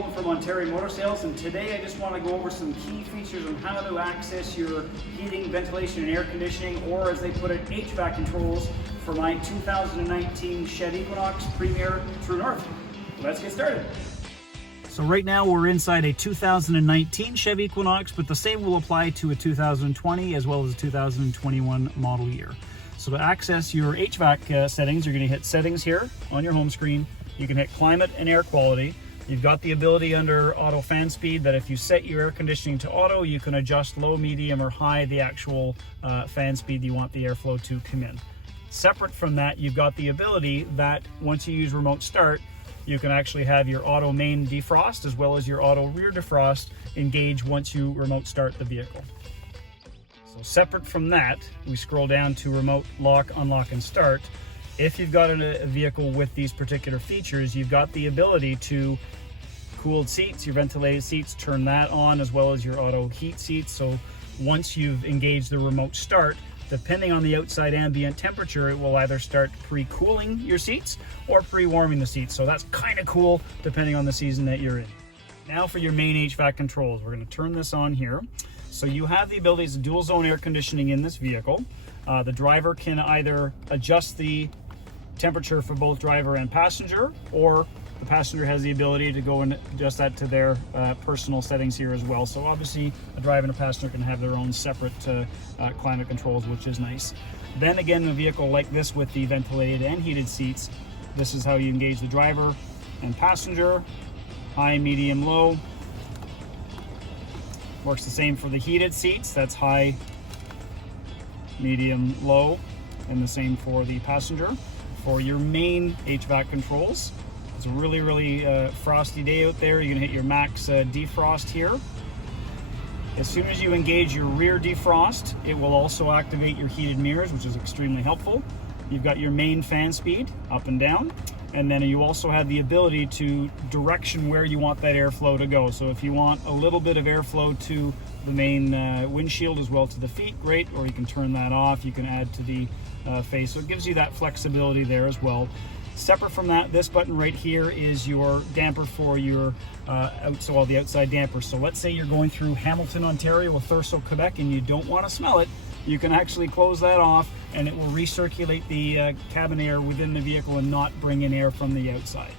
Golden from Ontario Motor Sales, and today I just want to go over some key features on how to access your heating, ventilation, and air conditioning, or as they put it, HVAC controls for my 2019 Chevy Equinox Premier True North. Let's get started. So right now we're inside a 2019 Chevy Equinox, but the same will apply to a 2020 as well as a 2021 model year. So to access your HVAC settings, you're going to hit Settings here on your home screen. You can hit Climate and Air Quality. You've got the ability under Auto Fan Speed that if you set your air conditioning to auto, you can adjust low, medium, or high the actual fan speed you want the airflow to come in. Separate from that, you've got the ability that once you use Remote Start, you can actually have your auto main defrost as well as your auto rear defrost engage once you remote start the vehicle. So separate from that, we scroll down to Remote Lock, Unlock, and Start. If you've got a vehicle with these particular features, you've got the ability to cooled seats, your ventilated seats, turn that on, as well as your auto heat seats. So once you've engaged the remote start, depending on the outside ambient temperature, it will either start pre-cooling your seats or pre-warming the seats. So that's kind of cool depending on the season that you're in. Now for your main HVAC controls, we're going to turn this on here. So you have the ability to dual zone air conditioning in this vehicle. The driver can either adjust the temperature for both driver and passenger, or the passenger has the ability to go and adjust that to their personal settings here as well. So obviously a driver and a passenger can have their own separate climate controls, which is nice. Then again, a vehicle like this with the ventilated and heated seats, this is how you engage the driver and passenger, high, medium, low. Works the same for the heated seats, that's high, medium, low, and the same for the passenger. For your main HVAC controls, it's a really frosty day out there. You're gonna hit your max defrost here. As soon as you engage your rear defrost, it will also activate your heated mirrors, which is extremely helpful. You've got your main fan speed up and down, and then you also have the ability to direction where you want that airflow to go. So if you want a little bit of airflow to the main windshield as well to the feet, great, or you can turn that off. You can add to the face, so it gives you that flexibility there as well. Separate from that, this button right here is your damper for your the outside damper. So let's say you're going through Hamilton, Ontario with Thurso, Quebec, and you don't want to smell it. You can actually close that off and it will recirculate the cabin air within the vehicle and not bring in air from the outside.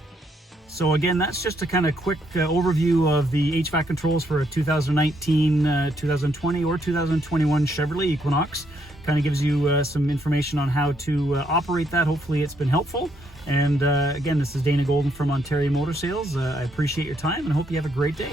So again, that's just a kind of quick overview of the HVAC controls for a 2019, 2020, or 2021 Chevrolet Equinox. Kind of gives you some information on how to operate that. Hopefully it's been helpful. And again, this is Dana Golden from Ontario Motor Sales. I appreciate your time and hope you have a great day.